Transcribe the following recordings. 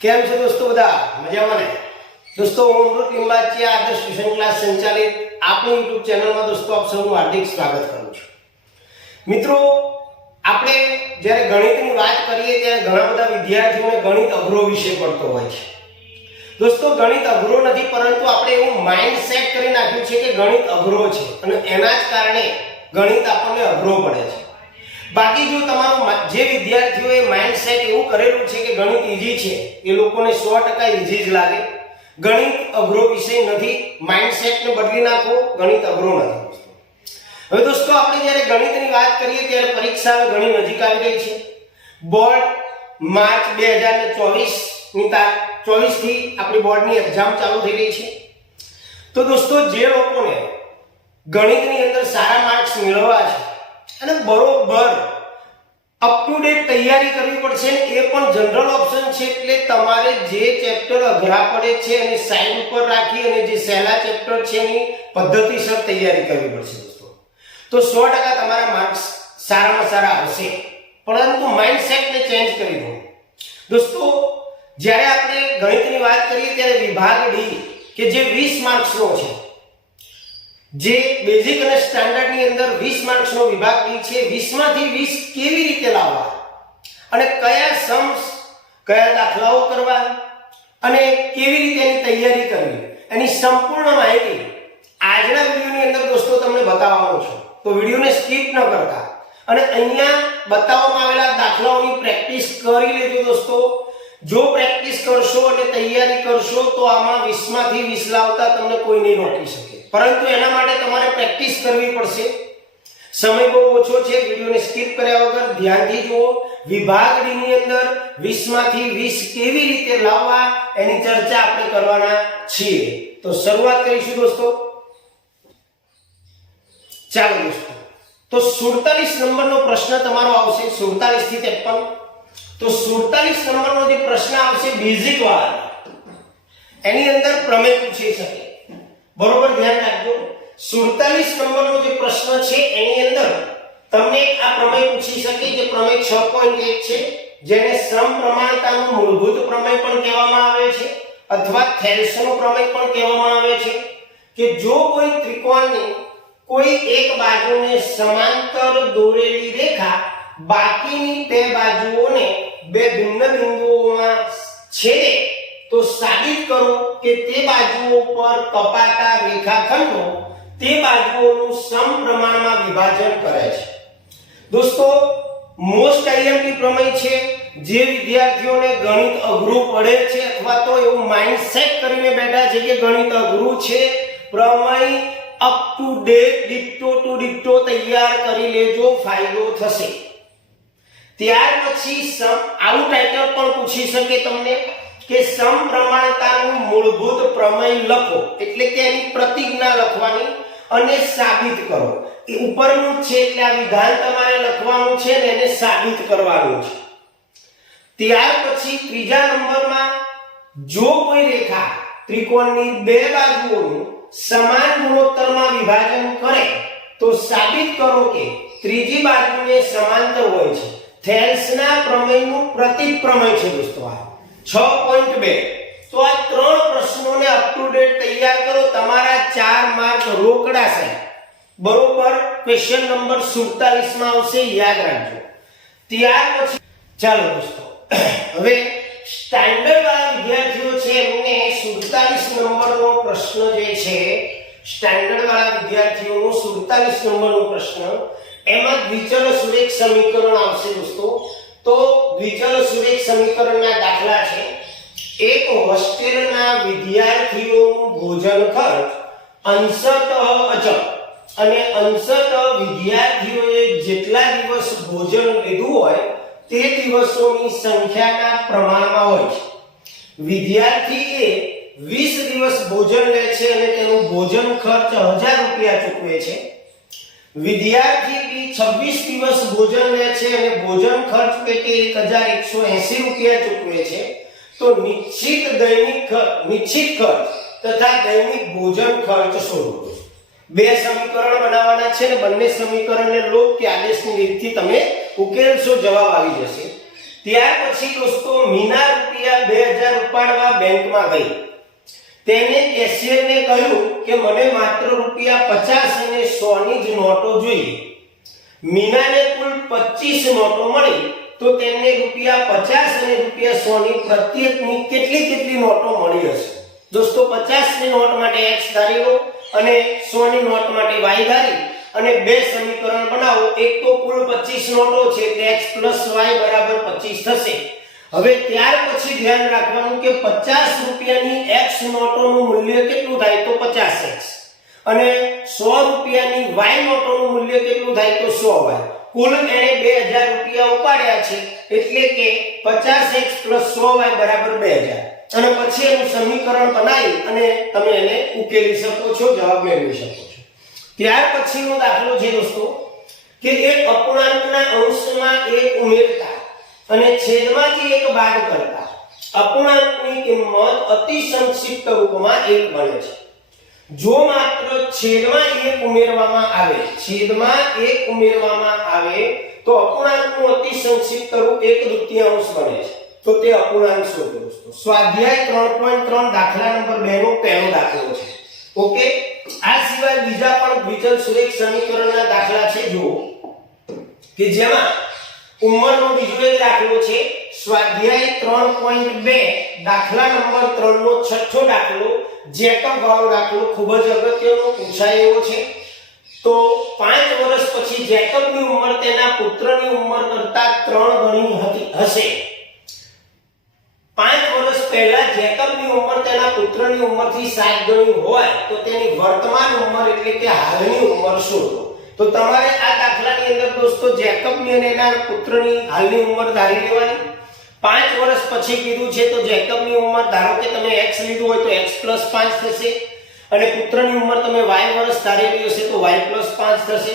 કેમ છો દોસ્તો? બધા મજામાં ને? દોસ્તો હું અમૃત લિંબાચિયા આદર્શ ટ્યુશન ક્લાસ સંચાલિત આપણી YouTube ચેનલમાં દોસ્તો આપ સૌનું હાર્દિક સ્વાગત કરું છું. મિત્રો, આપણે જ્યારે ગણિતની વાત કરીએ ત્યારે ઘણા બધા વિદ્યાર્થીઓને ગણિત અઘરો વિષય પડતો હોય છે. દોસ્તો, ગણિત અઘરો નથી, પરંતુ આપણે એવું માઇન્ડ સેટ કરી નાખ્યું છે કે ગણિત અઘરો છે અને એના જ કારણે ગણિત આપણને અઘરો પડે છે. બાકી જો તમારો જે વિદ્યાર્થીઓએ માઇન્ડસેટ એવું કરેલું છે કે ગણિત ઈઝી છે, એ લોકોને 100% ઈઝી જ લાગે. ગણિત અઘરો વિષય નથી. માઇન્ડસેટને બદલી નાખો, ગણિત અઘરો નથી. હવે દોસ્તો, આપણે જ્યારે ગણિતની વાત કરીએ ત્યારે પરીક્ષા ઘણી નજીક આવી ગઈ છે. બોર્ડ માર્ચ 2024 ની 24 થી આપણી બોર્ડની એક્ઝામ ચાલુ થઈ ગઈ છે. તો દોસ્તો, જે લોકોને ગણિતની અંદર સારા માર્ક્સ મેળવવા છે અને બરોબર અપ ટુ ડેટ તૈયારી કરવી પડશે ને એ પણ જનરલ ઓપ્શન છે, એટલે તમારે જે ચેપ્ટર અઘરા પડે છે એને સાઈડ ઉપર રાખી અને જે સહેલા ચેપ્ટર છે એની પદ્ધતિસર તૈયારી કરવી પડશે દોસ્તો. તો 100% તમારા માર્ક્સ સારામાં સારા આવશે, પરંતુ માઇન્ડસેટને ચેન્જ કરી દો. દોસ્તો, જ્યારે આપણે ગણિતની વાત કરીએ ત્યારે વિભાગ ડી કે જે 20 માર્ક્સનો છે, જે બેઝિક અને સ્ટાન્ડર્ડ ની અંદર 20 માર્ક્સનો વિભાગ ડી છે, 20 માંથી 20 કેવી રીતે લાવવા અને કયા સમ્સ, કયા દાખલાઓ કરવા અને કેવી રીતે એની તૈયારી કરવી, એની સંપૂર્ણ માહિતી આજના વિડિયોની અંદર દોસ્તો તમને બતાવવાનો છું. તો વિડિયોને સ્કીપ ન કરતા અને અહીંયા બતાવવામાં આવેલા દાખલાઓની પ્રેક્ટિસ કરી લેજો દોસ્તો. જો પ્રેક્ટિસ કરશો અને તૈયારી કરશો તો આમાં 20 માંથી 20 લાવતા તમને કોઈ નહીં રોકી શકે, પરંતુ એના માટે તમારે પ્રેક્ટિસ કરવી પડશે. સમય બહુ ઓછો છે, વિડિયોને સ્કીપ કર્યા વગર ધ્યાનથી જુઓ. વિભાગ ડી ની અંદર 20 માંથી 20 કેવી રીતે લાવવા એની ચર્ચા આપણે કરવાના છીએ. તો શરૂઆત કરીશું દોસ્તો. ચાલો દોસ્તો, તો 47 નંબરનો પ્રશ્ન તમારો આવશે, 47 થી 53. તો 47 નંબરનો જે પ્રશ્ન આવશે બેઝિક વાળા, એની અંદર પ્રમેય પૂછી શકે. બરોબર ધ્યાન રાખજો. 47 નંબરનો જે પ્રશ્ન છે એની અંદર તમને આ પ્રમેય પૂછી શકે, જે પ્રમેય 6.1 છે, જેને સમપ્રમાણતાનું મૂળભૂત પ્રમેય પણ કહેવામાં આવે છે અથવા થેલ્સનો પ્રમેય પણ કહેવામાં આવે છે. કે જો કોઈ ત્રિકોણની કોઈ એક બાજુને સમાંતર દોરેલી રેખા બાકીની બે બાજુઓને બે ભિન્ન બિંદુઓમાં છેદે તો સાબિત કરો કે તે બાજુઓ પર કપાતા રેખાખંડો તે બાજુઓનું સમપ્રમાણમાં વિભાજન કરે છે. દોસ્તો, મોસ્ટ આઈએમપી પ્રમેય છે. જે વિદ્યાર્થીઓને ગણિત અઘરું પડે છે અથવા તો એવું માઇન્ડસેટ કરીને બેઠા છે કે ગણિત અઘરું છે, પ્રમેય અપ ટુ ડેટ ડિક્ટો ટુ ડિક્ટો તૈયાર કરી લેજો, ફાયદો થશે. ત્યાર પછી આવું ટાઇટલ પણ પૂછી શકે તમને કે સમપ્રમાણતાનું મૂળભૂત પ્રમેય લખો, એટલે કે એની પ્રતિજ્ઞા લખવાની અને સાબિત કરો. એ ઉપરનું છે એટલે આ વિધાન તમારે લખવાનું છે ને એને સાબિત કરવાનું છે. ત્યાર પછી ત્રીજા નંબરમાં જો કોઈ રેખા ત્રિકોણની બે બાજુઓનું સમાન ગુણોત્તરમાં વિભાજન કરે તો સાબિત કરો કે ત્રીજી બાજુને સમાંતર હોય છે. થેલ્સના પ્રમેયનું પ્રતીક પ્રમેય છે દોસ્તો આ 6.2. તો આ ત્રણ પ્રશ્નોને અપ ટુ ડેટ તૈયાર કરો, તમારા 4 માર્ક રોકડા છે. બરોબર, ક્વેશ્ચન નંબર 47 માં આવશે, યાદ રાખજો. ત્યાર પછી ચાલો દોસ્તો, હવે સ્ટાન્ડર્ડ વાળા વિદ્યાર્થીઓ છે એમને 47 નંબરનો પ્રશ્ન જે છે, સ્ટાન્ડર્ડ વાળા વિદ્યાર્થીઓનો 47 નંબરનો પ્રશ્ન, એમાં દ્વિચલ સુરેખ સમીકરણ આવશે દોસ્તો. તો દ્વિચલ સુરેખ સમીકરણના દાખલા છે. એક હોસ્ટેલના વિદ્યાર્થીઓનું ભોજન ખર્ચ અંશતઃ અચળ અને અંશતઃ વિદ્યાર્થીઓએ જેટલા દિવસ ભોજન લીધું હોય તે દિવસોની સંખ્યાના પ્રમાણમાં હોય છે. વિદ્યાર્થીએ 20 દિવસ ભોજન લે છે અને તેનું ભોજન ખર્ચ 1000 રૂપિયા ચૂકવે છે. વિદ્યાર્થી બી 26 દિવસ ભોજન લે છે અને ભોજન ખર્ચ પેટે 1180 રૂપિયા ચૂકવે છે. તો નિશ્ચિત ખર્ચ તથા દૈનિક ભોજન ખર્ચ શોધો. બે સમીકરણ બનાવવાના છે અને બંને સમીકરણને લોપ કે આદેશની રીતથી તમે ઉકેલશો, જવાબ આવી જશે. ત્યાર પછી દોસ્તો મીના રૂપિયા 2000 2000 ઉપાડવા બેંકમાં ગઈ. તેને કેશિયરને કહ્યું કે મને માત્ર ₹50 અને 100 ની જ નોટો જોઈએ. મીનાને કુલ 25 નોટો મળી, તો તેમને ₹50 અને ₹100 ની પ્રત્યેકની કેટલી નોટો મળી હશે? દોસ્તો 50 ની નોટ માટે x ધારી લો અને 100 ની નોટ માટે y ધારી અને બે સમીકરણ બનાવો. એક તો કુલ 25 નોટો છે એટલે x + y = 25 થશે. હવે ત્યાર પછી ધ્યાન રાખવાનું કે 50 રૂપિયાની x નોટોનું મૂલ્ય કેટલું થાય? તો 50x. અને 100 રૂપિયાની y નોટોનું મૂલ્ય કેટલું થાય? તો 100y. કુલ એને 2000 રૂપિયા ઉપાડ્યા છે એટલે કે 50x + 100y = 2000. અને પછી એનું સમીકરણ બનાવી અને તમે એને ઉકેલી શકો છો, જવાબ મેળવી શકો છો. ત્યાર પછીનો દાખલો છે દોસ્તો કે એક અપૂર્ણાંકના અંશમાં 1 ઉમેરતા અને છેદમાંથી 1 બાદ કરતા અપૂર્ણાંકની કિંમત અતિ સંક્ષિપ્ત રૂપમાં 1 બને છે. જો માત્ર છેદમાં 1 ઉમેરવામાં આવે તો અપૂર્ણાંકનું અતિ સંક્ષિપ્ત રૂપ 1/2 બને છે. તો તે અપૂર્ણાંક શોધો દોસ્તો. સ્વાધ્યાય 3.3 દાખલા નંબર 2 નો પહેલો દાખલો છે. ઓકે, આ સિવાય બીજા પણ દ્વિચલ સુરેખ સમીકરણના દાખલા છે જુઓ કે જેમાં ઉંમરનો બીજો એક દાખલો છે. સ્વાધ્યાય 3.2 દાખલા નંબર 3 નો છઠ્ઠો દાખલો, જેકબ વાળો દાખલો ખૂબ જ અગત્યનો પૂછાય એવો છે. તો 5 વર્ષ પછી જેકબની ઉંમર તેના પુત્રની ઉંમર કરતા 3 ગણી હશે. 5 વર્ષ પહેલા જેકબની ઉંમર તેના પુત્રની ઉંમરથી 7 ગણી હોય તો તેની વર્તમાન ઉંમર એટલે કે હાલની ઉંમર શોધો. તો તમારે આ દાખલાની અંદર દોસ્તો જેકબની અને એના પુત્રની હાલની ઉંમર ધારી લેવાની. 5 વર્ષ પછી કીધું છે તો જેકબની ઉંમર ધારો કે તમે x લીધું હોય તો x + 5 થશે અને પુત્રની ઉંમર તમે y વર્ષ ધારેલી હશે તો y + 5 થશે.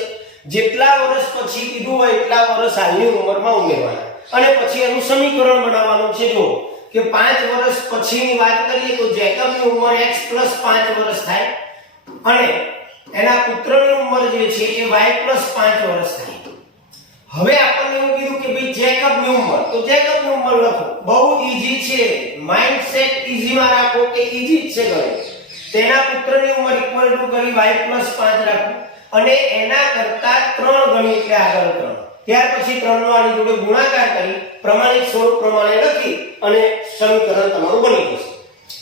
જેટલા વર્ષ પછી કીધું હોય એટલા વર્ષ હાલની ઉંમરમાં ઉમેરવાના અને પછી એનું સમીકરણ બનાવવાનું છે. જો કે 5 વર્ષ પછીની વાત કરીએ તો જેકબની ઉંમર x + 5 વર્ષ થાય અને એના પુત્રની ઉંમર જે છે એ y + 5 વર્ષ થાય. હવે આપણને એવું કીધું કે ભાઈ જેકબની ઉંમર, તો જેકબની ઉંમર લખો. બહુ ઈઝી છે, માઇન્ડસેટ ઈઝી માં રાખો કે ઈઝી જ છે ગણિત. તેના પુત્રની ઉંમર ઇક્વલ ટુ કરી y + 5 રાખો અને એના કરતા 3 ગણી એટલે આગળ 3. ત્યાર પછી 3 નો આની જોડે ગુણાકાર કરી પ્રમાણિત સ્વરૂપ પ્રમાણે લખી અને સમીકરણ તમારું બની જશે.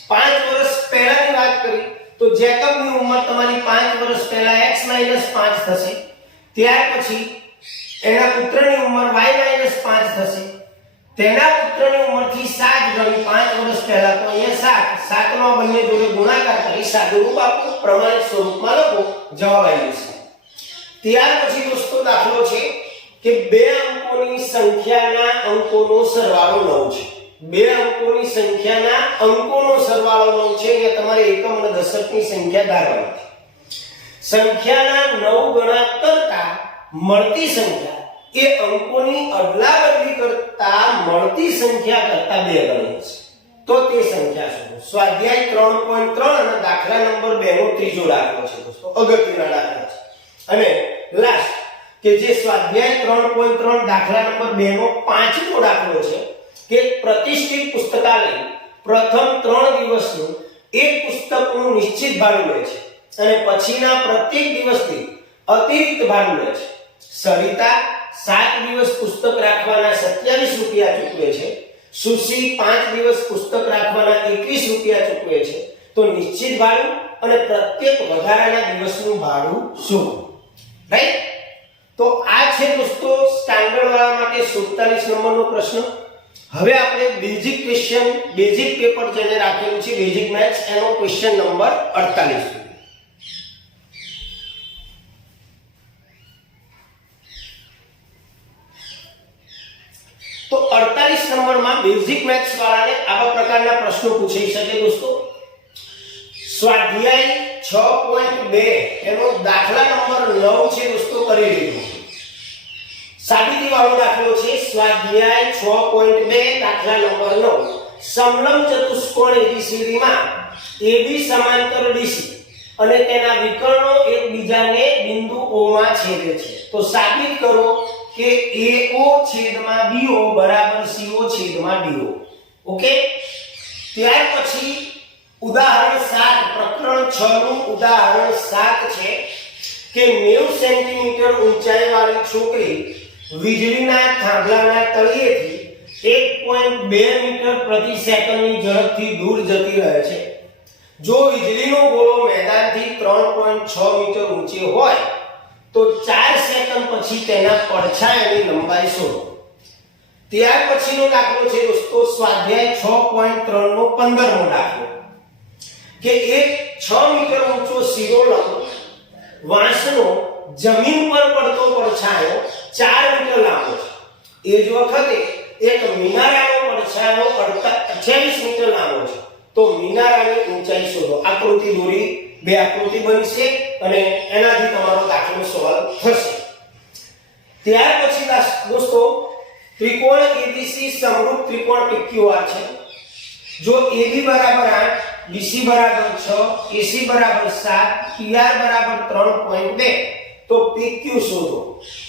5 વર્ષ પહેલાની વાત કરી તો જેકબની ઉંમર તમારી 5 વર્ષ પહેલા x - 5 થશે. ત્યાર પછી એના પુત્રની ઉંમર y - 5 થશે. તેના પુત્રની ઉંમરથી 7 ગણી 5 વર્ષ પહેલા તો અહીંયા 7 નો બંને જોડે ગુણાકાર કરી સાદુરૂપ આપો, પ્રમાણિત સ્વરૂપમાં લખો, જવાબ આવી જશે. ત્યાર પછી દોસ્તો દાખલો છે કે બે અંકોની સંખ્યાના અંકોનો સરવાળો 9 છે. બે અંકોની સંખ્યાના અંકોનો સરવાળો 9 છે. એટલે તમારે એકમ અને દશકની સંખ્યા ધારવાની છે. સંખ્યાના 9 ગણા કરતા મળતી સંખ્યા એ અંકોની અદલાબદલી કરતા મળતી સંખ્યા કરતા 2 ગણી છે. તો તે સંખ્યા શોધો. સ્વાધ્યાય 3.3 અને દાખલા નંબર 2 નો ત્રીજો દાખલો છે દોસ્તો, અગત્યના દાખલા છે. અને લાસ્ટ કે જે સ્વાધ્યાય 3.3 દાખલા નંબર 2 નો પાંચમો દાખલો છે કે પ્રતિષ્ઠિત પુસ્તકાલય પ્રથમ 3 દિવસનું એક પુસ્તકનું નિશ્ચિત ભાડું લે છે અને પછીના પ્રત્યેક દિવસથી અતિરિક્ત ભાડું લે છે. સરિતા 7 દિવસ પુસ્તક રાખવાના 27 રૂપિયા ચૂકવે છે. સુશી 5 દિવસ પુસ્તક રાખવાના 21 રૂપિયા ચૂકવે છે. તો નિશ્ચિત ભાડું અને પ્રત્યેક વધારાના દિવસનું ભાડું શું? રાઈટ? તો આ છે દોસ્તો સ્ટાન્ડર્ડ વાળા માટે 47 નંબરનો પ્રશ્ન. હવે આપણે બેઝિક ક્વેશ્ચન, બેઝિક પેપર જેને રાખેલું છે બેઝિક મેથ્સ, એનો ક્વેશ્ચન નંબર 48. તો 48 નંબરમાં બેઝિક મેથ્સ વાળાને આવા પ્રકારના પ્રશ્નો પૂછી શકે દોસ્તો. સ્વાધ્યાય 6.2 એનો દાખલા નંબર 9 છે દોસ્તો, કરી લીધો. સાબિતી વાળો દાખલો છે. સ્વાધ્યાય 6.2 દાખલા નંબર 9. સમલંબ ચતુષ્કોણ ABCDમાં AB સમાંતર DC અને તેના વિકર્ણો એકબીજાને બિંદુ O માં છેદે છે. તો સાબિત કરો કે AO છેદમાં BO બરાબર CO છેદમાં DO. ઓકે, ત્યાર પછી ઉદાહરણ 7 પ્રકરણ 6 નું ઉદાહરણ 7 છે કે 90 સેન્ટીમીટર ઊંચાઈવાળી છોકરી વીજળીના થાંભલાના તળિયેથી 1.2 મીટર પ્રતિ સેકન્ડની ઝડપથી દૂર જતી રહે છે. જો વીજળીનો ગોળો મેદાનથી 3.6 મીટર ઊંચે હોય તો 4 સેકન્ડ પછી તેના પડછાયાની લંબાઈ શોધો. ત્યાર પછીનો દાખલો છે દોસ્તો સ્વાધ્યાય 6.3 નો 15મો દાખલો કે એક 6 મીટર ઊંચો શિરોલંબ વાંસનો જમીન પર પડતો પડછાયો 4 મીટર લાંબો છે. એ જ વખતે એક મિનારાનો પડછાયો 28 મીટર લાંબો છે. તો મિનારાની ઊંચાઈ શોધો. આકૃતિ દોરી, બે આકૃતિ બનશે અને એનાથી તમારો દાખલો સોલ્વ થશે. ત્યાર પછી દોસ્તો ત્રિકોણ ABC સમરૂપ ત્રિકોણ PQR છે. જો AB બરાબર 8, BC બરાબર 6, AC બરાબર 7, PR બરાબર 3.2 તો PQ શોધો.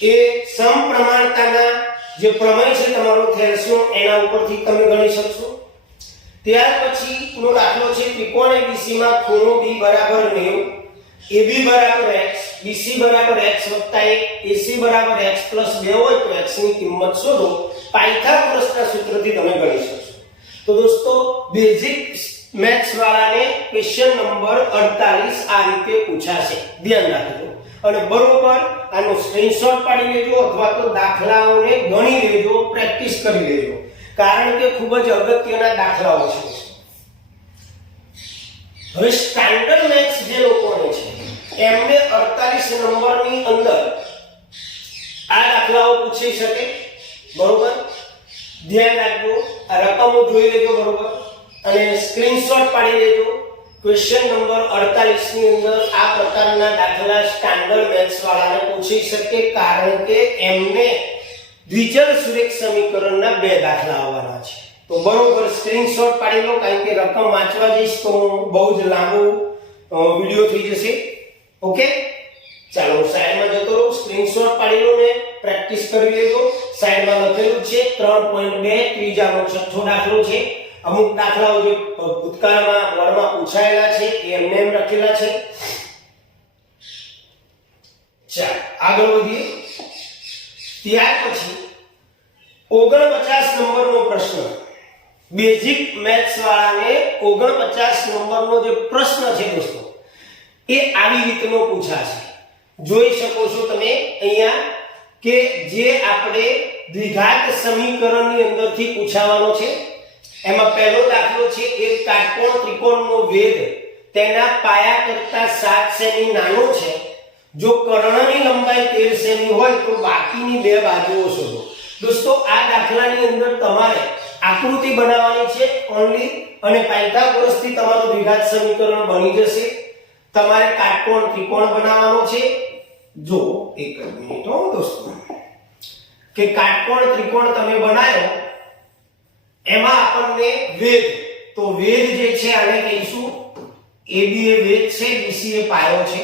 એ સમપ્રમાણતાના જે પ્રમેય છે તમારો થેલ્સનો એના ઉપરથી તમે ગણી શકશો. ત્યાર પછી નો દાખલો છે ત્રિકોણ ABC માં ખૂણો B બરાબર 90, AB બરાબર x, BC બરાબર x + 1, AC બરાબર x + 2 હોય તો x ની કિંમત શોધો. પાયથાગોરસના સૂત્રથી તમે ગણી શકશો. તો દોસ્તો બેઝિક મેથ્સ વાળાને ક્વેશ્ચન નંબર 48 આ રીતે પૂછાશે. ધ્યાન રાખજો અને બરોબર આનો સ્ક્રીનશોટ પાડી લેજો અથવા તો દાખલાઓને ગણી લેજો, પ્રેક્ટિસ કરી લેજો, કારણ કે ખૂબ જ અગત્યના દાખલાઓ છે. હવે સ્ટાન્ડર્ડ મેથ્સ જે લોકોને છે એમને 48 નંબરની અંદર આ દાખલાઓ પૂછી શકે. બરોબર, ધ્યાન રાખજો, આ રકમો જોઈ લેજો બરોબર અને સ્ક્રીનશોટ પાડી લેજો. ક્વેશ્ચન નંબર 48 ની અંદર આ પ્રકારના દાખલા સ્ટાન્ડર્ડ મેથ્સ વાળાને પૂછી શકે, કારણ કે એમને દ્વિચલ સુરેખ સમીકરણના બે દાખલા આવવાના છે. તો બરોબર સ્ક્રીનશોટ પાડી લો, કારણ કે રકમ વાંચવા જઈશ તો બહુ જ લાંબો વિડિયો થઈ જશે. ઓકે, ચાલો સાઈડમાં જતો રહો, સ્ક્રીનશોટ પાડી લો ને પ્રેક્ટિસ કરી લેજો. સાઈડમાં લખેલું છે 3.2 ત્રીજાનો છઠ્ઠો દાખલો છે. અમુક દાખલાઓ જે ભૂતકાળમાં બોર્ડમાં પૂછાયેલા છે એ એમને એમ લખેલા છે. ચાલો આગળ વધીએ. ત્યાર પછી 49 નંબરનો પ્રશ્ન, બેઝિક મેથ્સ વાળાને 49 નંબરનો જે પ્રશ્ન છે દોસ્તો એ આવી રીતનો પૂછાશે. જોઈ શકો છો તમે અહીંયા કે જે આપણે દ્વિઘાત સમીકરણની અંદરથી પૂછાવાનો છે. એમાં પહેલો દાખલો છે એક કાટકોણ ત્રિકોણનો વેધ તેના પાયા કરતા 7 સેમી નાનો છે. જો કર્ણની લંબાઈ 13 સેમી હોય તો બાકીની બે બાજુઓ શોધો. દોસ્તો આ દાખલાની અંદર તમારે આકૃતિ બનાવવાની છે ઓન્લી, અને પાયથાગોરસથી તમારું દ્વિઘાત સમીકરણ બની જશે. તમારે કાટકોણ ત્રિકોણ બનાવવાનો છે. જો એક મિનિટ હો દોસ્તો, કે કાટકોણ ત્રિકોણ તમે બનાવ્યો એમાં આપણને વેધ, તો વેધ જે છે આને કહીશું AB એ વેધ છે, BC એ પાયો છે.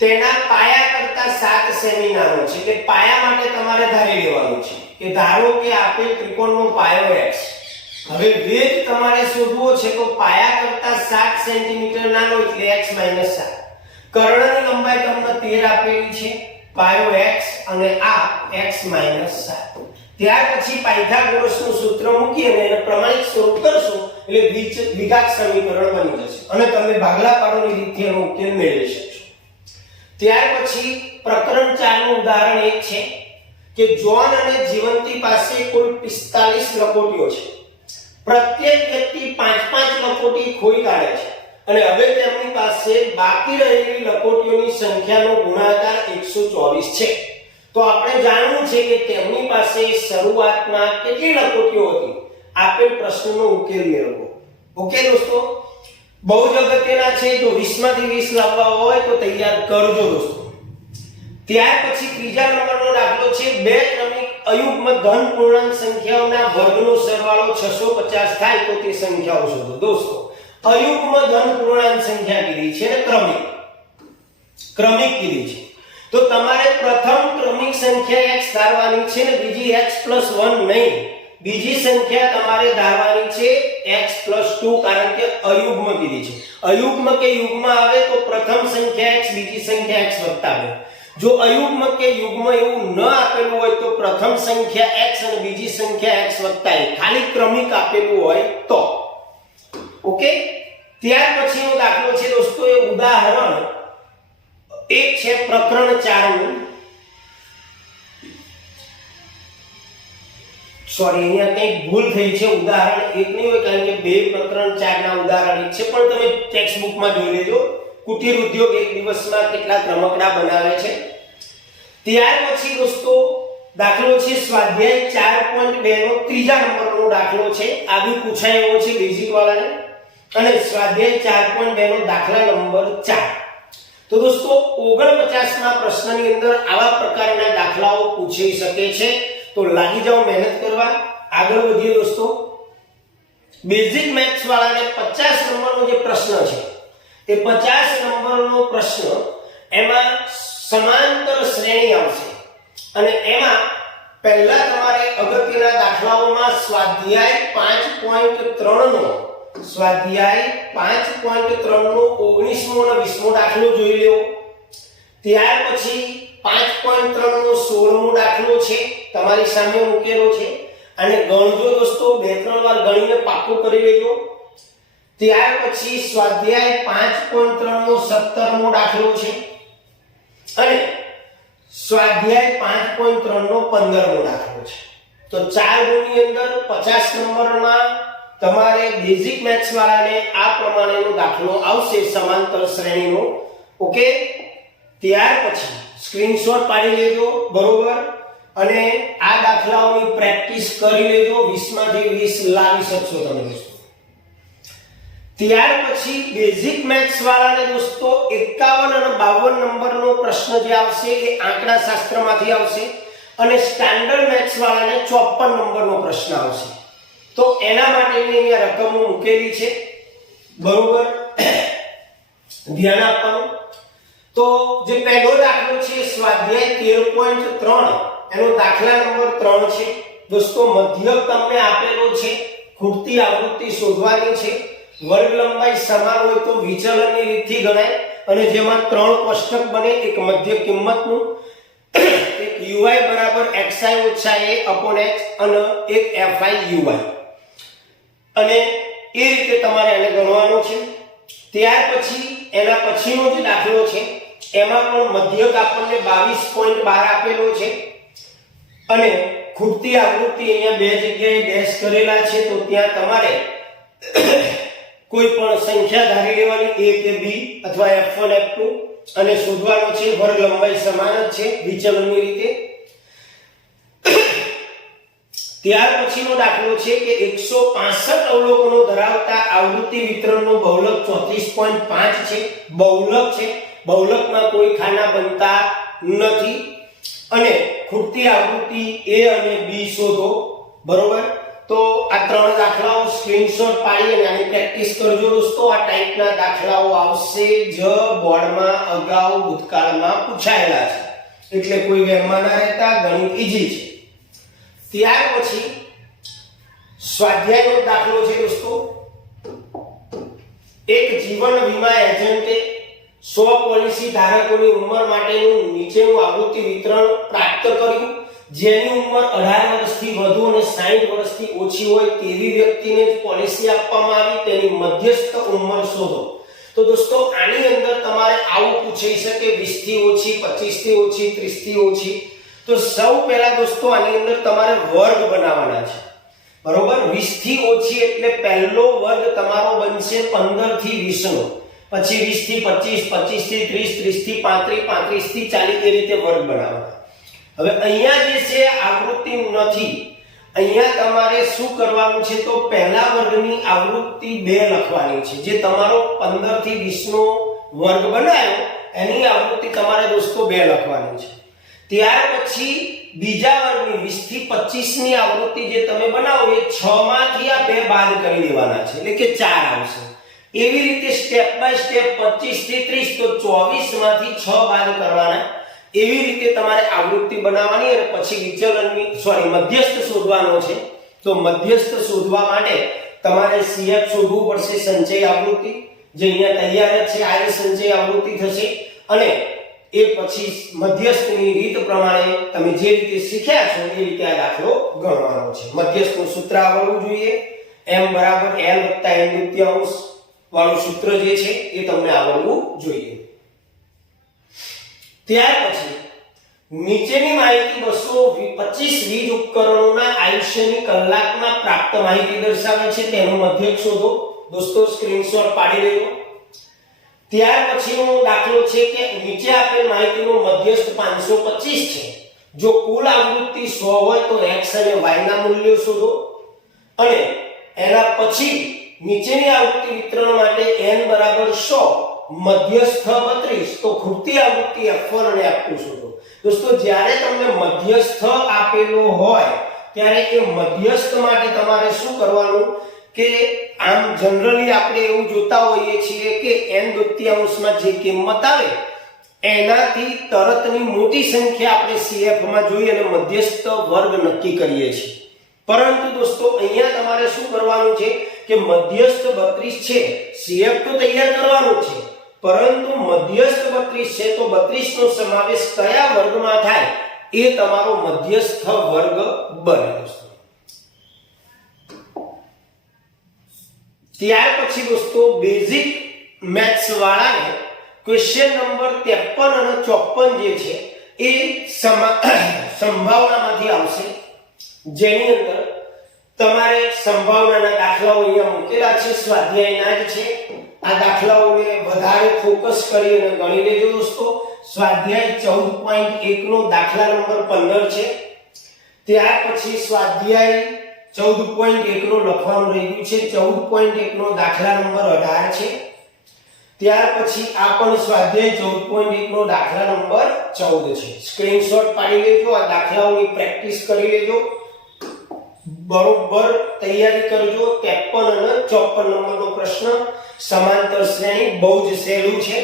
તેના પાયા કરતા 7 સેમી નાનો છે. એટલે પાયા માટે તમારે ધારી લેવાનું છે કે ધારો કે આપેલ ત્રિકોણનો પાયો x. હવે વેધ તમારે શોધવો છે તો પાયા કરતા 7 સેન્ટીમીટર નાનો એટલે x - 7. કર્ણની લંબાઈ તમને 13 આપેલી છે, પાયો x અને આ x - 7. ત્યાર પછી પાયથાગોરસનું સૂત્ર મૂકી અને એને પ્રમાણિત સ્વરૂપ કરશો એટલે દ્વિઘાત સમીકરણ બની જશે અને તમે ભાગલા પાડોની રીતથી એનો ઉકેલ મેળવી શકશો. ત્યાર પછી પ્રકરણ 4 નું ઉદાહરણ 1 છે કે જ્હોન અને જીવંતી પાસે કુલ 45 લખોટીઓ છે. પ્રત્યેક વ્યક્તિ 5-5 લખોટી ખોઈ કાઢે છે અને હવે તેમની પાસે બાકી રહેલી લખોટીઓની સંખ્યાનો ગુણાકાર 124 છે. તો આપણે જાણવું છે કે તેમની પાસે શરૂઆતમાં કેટલી લખોટીઓ હતી. આપેલ પ્રશ્નનો ઉકેલ મેળવો. ઓકે દોસ્તો, બહુ જ અગત્યના છે. તો 20 માંથી 20 લાવવા હોય તો તૈયાર કરજો દોસ્તો. ત્યાર પછી ત્રીજા નંબરનો દાખલો છે બે ક્રમિક અયુગ્મ ધન પૂર્ણાંક સંખ્યાઓના વર્ગનો સરવાળો 650 થાય તો તે સંખ્યાઓ શોધો. દોસ્તો અયુગ્મ ધન પૂર્ણાંક સંખ્યા કીધી છે ને ક્રમિક કીધી છે. તો તમારે પ્રથમ ક્રમિક સંખ્યા x ધારવાની છે ને બીજી x + 1 નહીં, બીજી સંખ્યા તમારે ધારવાની છે x + 2 કારણ કે અયુગ્મ કીધી છે. અયુગ્મ કે યુગ્મ આવે તો પ્રથમ સંખ્યા x બીજી સંખ્યા x વત્તા 2. જો અયુગ્મ કે યુગ્મ એવું ન આપેલું હોય તો પ્રથમ સંખ્યા x અને બીજી સંખ્યા x વત્તા 1 ખાલી ક્રમિક આપેલું હોય તો. ઓકે, ત્યાર પછીનો દાખલો છે દોસ્તો એ ઉદાહરણ એક છે પ્રકરણ 4 નું. સોરી, અહીંયા કંઈક ભૂલ થઈ છે. ઉદાહરણ 1 નહીં હોય કારણ કે બે પ્રકરણ 4 ના ઉદાહરણ એક છે, પણ તમે ટેક્સ્ટ બુકમાં જોઈ લેજો. કુટીર ઉદ્યોગ એક દિવસમાં કેટલા રમકડા બનાવે છે. ત્યાર પછી દોસ્તો દાખલો છે સ્વાધ્યાય 4.2 નો ત્રીજા નંબરનો દાખલો છે. આ બી પૂછાયો છે બેઝિક વાળાને. અને સ્વાધ્યાય 4.2 નો દાખલા નંબર 4. તો દોસ્તો 49 ના પ્રશ્નની અંદર આવા પ્રકારના દાખલાઓ પૂછી શકે છે. તો લાગી જાઓ મહેનત કરવા. આગળ વધીએ દોસ્તો. બેઝિક મેથ્સ વાળાને 50 નંબરનો જે પ્રશ્ન છે એ 50 નંબરનો પ્રશ્ન એમાં સમાંતર શ્રેણી આવશે. અને એમાં પહેલા તમારે અગત્યના દાખલાઓમાં સ્વાધ્યાય 5.3 નો 19મો અને 20મો દાખલો જોઈ લેવો. ત્યાર પછી 5.3 નો 16મો દાખલો છે, તમારી સામે મૂકેલો છે. અને ગણજો દોસ્તો, 2-3 વાર ગણીને પાક્કું કરી લેજો. ત્યાર પછી સ્વાધ્યાય 5.3 નો 17મો દાખલો છે. અને સ્વાધ્યાય 5.3 નો 15મો દાખલો છે. તો 4 ગુણની અંદર 50 નંબરમાં તમારે બેઝિક મેથ્સ વાળાને આ પ્રમાણેનો દાખલો આવશે સમાંતર શ્રેણીનો. ઓકે, ત્યાર પછી સ્ક્રીનશોટ પાડી લેજો, બરોબર. અને આ દાખલાઓની પ્રેક્ટિસ કરી લેજો. 20 માંથી 20 લાવી શકશો તમે દોસ્તો. ત્યાર પછી બેઝિક મેથ્સ વાળાને દોસ્તો 51 અને 52 નંબરનો પ્રશ્ન જે આવશે એ આંકડા શાસ્ત્રમાંથી આવશે. અને સ્ટાન્ડર્ડ મેથ્સ વાળાને 54 નંબરનો પ્રશ્ન આવશે. તો એના માટેની અહીંયા રકમો મૂકેલી છે, બરોબર. ધ્યાન આપવાનું. તો જે પહેલો દાખલો છે સ્વાધ્યાય 13.3 એનો દાખલા નંબર 3 છે દોસ્તો. મધ્યક તમને આપેલો છે, ખૂટતી આવૃત્તિ શોધવાની છે. વર્ગ લંબાઈ સમાન હોય તો વિચલનની રીતથી ગણાય. અને જેમાં 3 કોષ્ટક બને, એક મધ્ય કિંમતનું, એક ui = xi - a / x અને એક fi ui. અને એ રીતે તમારે એને ગણવાનો છે. ત્યાર પછી એના પછીનો જે દાખલો છે એમાં પણ મધ્યક આપણને 22.12 આપેલો છે. અને ખૂટતી આવૃત્તિ અહીંયા બે જગ્યાએ ડેશ કરેલા છે. તો ત્યાં તમારે કોઈ પણ સંખ્યા ધારી લેવાની, a કે b અથવા f1 f2, અને શોધવાનો છે. વર્ગ લંબાઈ સમાન જ છે વિચલનની રીતે. ત્યાર પછીનો દાખલો છે કે 165 અવલોકનો ધરાવતા આવૃત્તિ વિતરણનો બહુલક 34.5 છે. બહુલક છે, બહુલકમાં કોઈ ખાના બનતા નથી. અને ખૂટતી આવૃત્તિ a અને b શોધો, બરોબર. તો આ 3 દાખલાઓ સ્ક્રીનશોટ પાડી અને આની પ્રેક્ટિસ કરજો દોસ્તો. આ ટાઈપના દાખલાઓ આવશે જ બોર્ડમાં અગાઉ ભૂતકાળમાં પૂછાયેલા છે, એટલે કોઈ વહેમમાં ના રહેતા. ગણિત ઈઝી છે. ત્યાર પછી સ્વાધ્યાયનો દાખલો છે દોસ્તો. એક જીવન વીમા એજન્ટે 100 પોલિસી ધારકોની ઉંમર માટેનું નીચેનું આવૃત્તિ વિતરણ પ્રાપ્ત કર્યું. જેની ઉંમર 18 વર્ષથી વધુ અને 60 વર્ષથી ઓછી હોય તેવી વ્યક્તિને જ પોલિસી આપવામાં આવી. તેની મધ્યસ્થ ઉંમર શોધો. તો દોસ્તો આની અંદર તમારે આવું પૂછી શકે, 20 થી ઓછી, 25 થી ઓછી, 30 થી ઓછી. તો સૌ પહેલા દોસ્તો આની અંદર તમારે વર્ગ બનાવવાના છે, બરોબર. 20 થી ઓછી એટલે પહેલો વર્ગ તમારો બનશે 15 થી 20 નો. પછી 20 થી 25, 25 થી 30, 30 થી 35, 35 થી 40 એ રીતે વર્ગ બનાવવાના. હવે અહીંયા જે છે આવૃત્તિ નથી. અહીંયા તમારે શું કરવાનું છે તો પહેલા વર્ગની આવૃત્તિ 2 લખવાની છે. જે તમારો 15 થી 20 નો વર્ગ બનાવ્યો એની આવૃત્તિ તમારે દોસ્તો 2 લખવાની છે. ત્યાર પછી બીજા વર્ગની 20 થી 25 ની આવૃત્તિ જે તમે બનાવો એ 6 માંથી આ 2 બાદ કરી દેવાના છે, એટલે કે 4 આવશે. એવી રીતે સ્ટેપ બાય સ્ટેપ 25 થી 30 તો 24 માંથી 6 બાદ કરવાના. એવી રીતે તમારે આવૃત્તિ બનાવવાની અને પછી વિચલનની મધ્યસ્થ શોધવાનો છે. તો મધ્યસ્થ શોધવા માટે તમારે CF શોધવું પડશે, સંચય આવૃત્તિ, જે અહીંયા તૈયાર જ છે, આ સંચય આવૃત્તિ થશે. અને એ પછી મધ્યસ્થની રીત પ્રમાણે તમે જે રીતે શીખ્યા છો એ રીતે આ દાખલો ગણવાનો છે. મધ્યસ્થનું સૂત્ર આવડવું જોઈએ, m = l + n દૂત્યાંશ વાળું સૂત્ર જે છે એ તમને આવડવું જોઈએ. ત્યાર પછી નીચેની માહિતી 225 વીજ ઉપકરણોના આયુષ્યની કલાકમાં પ્રાપ્ત માહિતી દર્શાવે છે, તેનું મધ્યક શોધો. દોસ્તો સ્ક્રીનશોટ પાડી લેજો. ત્યાર પછીનો દાખલો છે કે નીચે આપેલ માહિતીનું મધ્યસ્થ 525 છે. જો કુલ આવૃત્તિ 100 હોય તો x અને y ના મૂલ્યો શોધો. અને એના પછી નીચેની આવૃત્તિ વિતરણ માટે n = 100, મધ્યસ્થ 32, તો ખૂટતી આવૃત્તિ f1 અને f2 શોધો. દોસ્તો જ્યારે તમને મધ્યસ્થ આપેલો હોય ત્યારે એ મધ્યસ્થ માટે તમારે શું કરવાનું કે આમ જનરલી આપણે એવું જોતા હોઈએ છીએ કે n દૂત્યાંશમાં જે કિંમત આવે એનાથી તરતની મોટી સંખ્યા આપણે CF માં જોઈએ અને મધ્યસ્થ વર્ગ નક્કી કરીએ છીએ. પરંતુ દોસ્તો અહીંયા તમારે શું કરવાનું છે કે મધ્યસ્થ 32 છે, CF તો તૈયાર કરવાનું છે, પરંતુ મધ્યસ્થ 32 છે તો 32 નો સમાવેશ કયા વર્ગમાં થાય એ તમારો મધ્યસ્થ વર્ગ બને. દોસ્તો ત્યાર પછી દોસ્તો બેઝિક મેથ્સ વાળાને ક્વેશ્ચન નંબર 53 અને 54 જે છે એ સંભાવનામાંથી આવશે, જેની અંદર તમારે સંભાવનાના દાખલાઓ અહીંયા મૂકેલા છે, સ્વાધ્યાયના જ છે. આ દાખલાઓને વધારે ફોકસ કરી અને ગણી લેજો દોસ્તો. સ્વાધ્યાય 14.1 નો દાખલા નંબર 15 છે. ત્યાર પછી સ્વાધ્યાય 14.1 નો લખવાનું રહી ગયું છે, 14.1 નો દાખલા નંબર 18 છે. ત્યાર પછી આ પણ સ્વાધ્યાય 14.1 નો દાખલા નંબર 14 છે. સ્ક્રીનશોટ પાડી લેજો, આ દાખલાઓની પ્રેક્ટિસ કરી લેજો, બરોબર તૈયારી કરજો. 53 અને 54 નંબરનો પ્રશ્ન સમાંતર શ્રેણી બહુ જ સહેલું છે.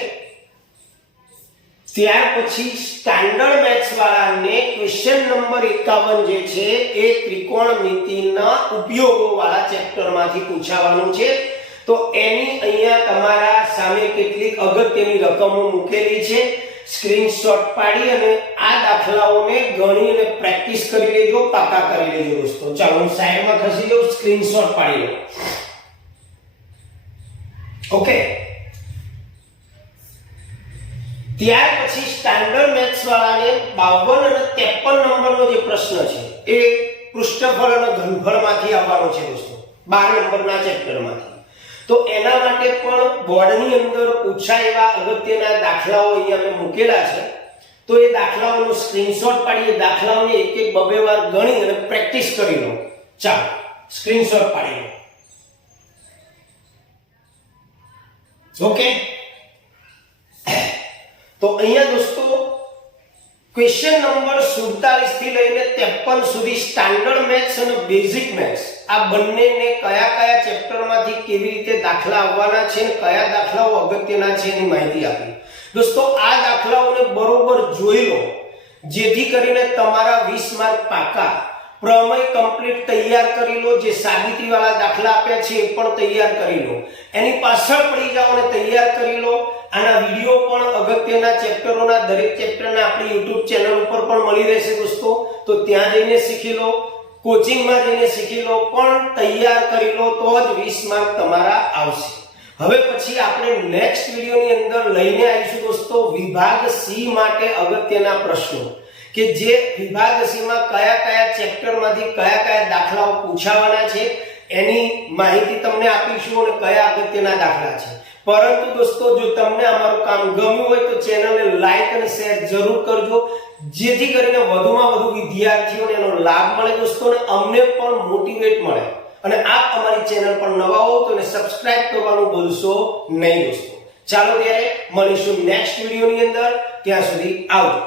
ત્યાર પછી સ્ટાન્ડર્ડ મેથ્સ વાળાને ક્વેશ્ચન નંબર 51 જે છે એ ત્રિકોણમિતિના ઉપયોગો વાળા ચેપ્ટરમાંથી પૂછાવાનું છે. તો એની અહીંયા તમારા સામે કેટલીક અગત્યની રકમો મૂકેલી છે, સ્ક્રીનશોટ પાડી અને આ દાખલાઓને ગણી અને પ્રેક્ટિસ કરી લેજો, પાકા કરી લેજો દોસ્તો. ચાલો હું સાઈડમાં ખસી જાઉં, સ્ક્રીનશોટ પાડી લો. ઓકે. ત્યાર પછી સ્ટાન્ડર્ડ મેથ્સ વાળાને 52 અને 53 નંબરનો જે પ્રશ્ન છે એ પૃષ્ઠફળ અને ઘનફળમાંથી આવવાનો છે દોસ્તો, 12 નંબરના ચેપ્ટરમાંથી. તો એના માટે પણ બોર્ડની અંદર પૂછાય એવા અગત્યના દાખલાઓ અહીંયા મેં મૂકેલા છે. તો એ દાખલાઓનો સ્ક્રીનશોટ પાડી દાખલાઓને એક એક બે વાર ગણી અને પ્રેક્ટિસ કરી લો. ચાલો સ્ક્રીનશોટ પાડી લો. ઓકે. તો અહીંયા દોસ્તો ક્વેશ્ચન નંબર 47 થી લઈને 53 સુધી સ્ટાન્ડર્ડ મેથ્સ અને બેઝિક મેથ્સ આ બંનેને કયા કયા ચેપ્ટરમાંથી કેવી રીતે દાખલા આવવાના છે અને કયા દાખલાઓ અગત્યના છે એની માહિતી આપી. દોસ્તો આ દાખલાઓને બરોબર જોઈ લો, જેથી કરીને તમારા 20 માર્ક પાકા. પ્રમેય કમ્પ્લીટ તૈયાર કરી લો, જે સાબિતી વાળા દાખલા આપ્યા છે એ પણ તૈયાર કરી લો, એની પાછળ પડી જાઓ અને તૈયાર કરી લો. આના વિડિયો પણ અગત્યના ચેપ્ટરોના દરેક ચેપ્ટરના આપણી YouTube ચેનલ ઉપર પણ મળી રહેશે દોસ્તો. તો ત્યાં જઈને શીખી લો, કોચિંગમાં જઈને શીખી લો, પણ તૈયાર કરી લો તો જ 20 માર્ક તમારા આવશે. હવે પછી આપણે નેક્સ્ટ વિડિયોની અંદર લઈને આવીશું દોસ્તો વિભાગ C માટે અગત્યના પ્રશ્નો, કે જે વિભાગ C માં કયા કયા ચેપ્ટરમાંથી કયા કયા દાખલાઓ પૂછાવાના છે એની માહિતી તમને આપીશું અને કયા અગત્યના દાખલા છે. પરંતુ દોસ્તો જો તમને અમારું કામ ગમ્યું હોય તો ચેનલને લાઈક અને શેર જરૂર કરજો, જેથી કરીને વધુમાં વધુ વિદ્યાર્થીઓને એનો લાભ મળે દોસ્તો અને અમને પણ મોટિવેટ મળે. અને આપ અમારી ચેનલ પર નવા હો તો એને સબસ્ક્રાઇબ કરવાનું ભૂલશો નહીં દોસ્તો. ચાલો ત્યારે મળીશું નેક્સ્ટ વિડિયોની અંદર, ત્યાં સુધી આવજો.